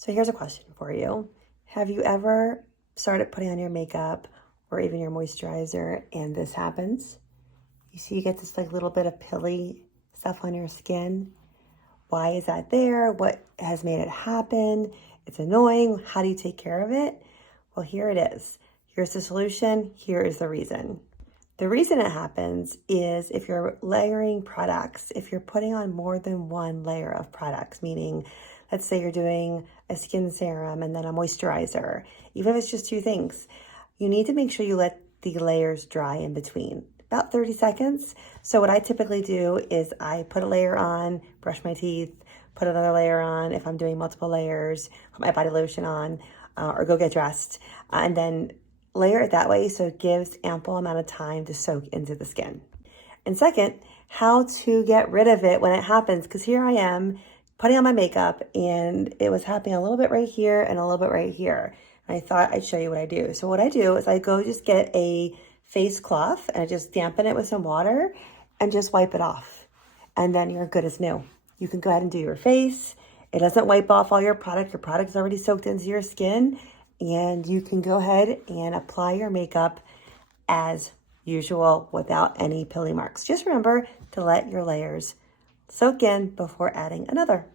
So here's a question for you. Have you ever started putting on your makeup or even your moisturizer and this happens? You see you get this like little bit of pilly stuff on your skin. Why is that there? What has made it happen? It's annoying. How do you take care of it? Well, here it is. Here's the solution. Here is the reason. The reason it happens is if you're layering products, if you're putting on more than one layer of products, meaning let's say you're doing a skin serum and then a moisturizer, even if it's just two things, you need to make sure you let the layers dry in between, about 30 seconds. So what I typically do is I put a layer on, brush my teeth, put another layer on if I'm doing multiple layers, put my body lotion on, or go get dressed, and then layer it that way so it gives ample amount of time to soak into the skin. And second, how to get rid of it when it happens, because here I am putting on my makeup and it was happening a little bit right here and a little bit right here. And I thought I'd show you what I do. So what I do is I go just get a face cloth and I just dampen it with some water and just wipe it off. And then you're good as new. You can go ahead and do your face. It doesn't wipe off all your product. Your product is already soaked into your skin. And you can go ahead and apply your makeup as usual without any pilly marks. Just remember to let your layers soak in before adding another.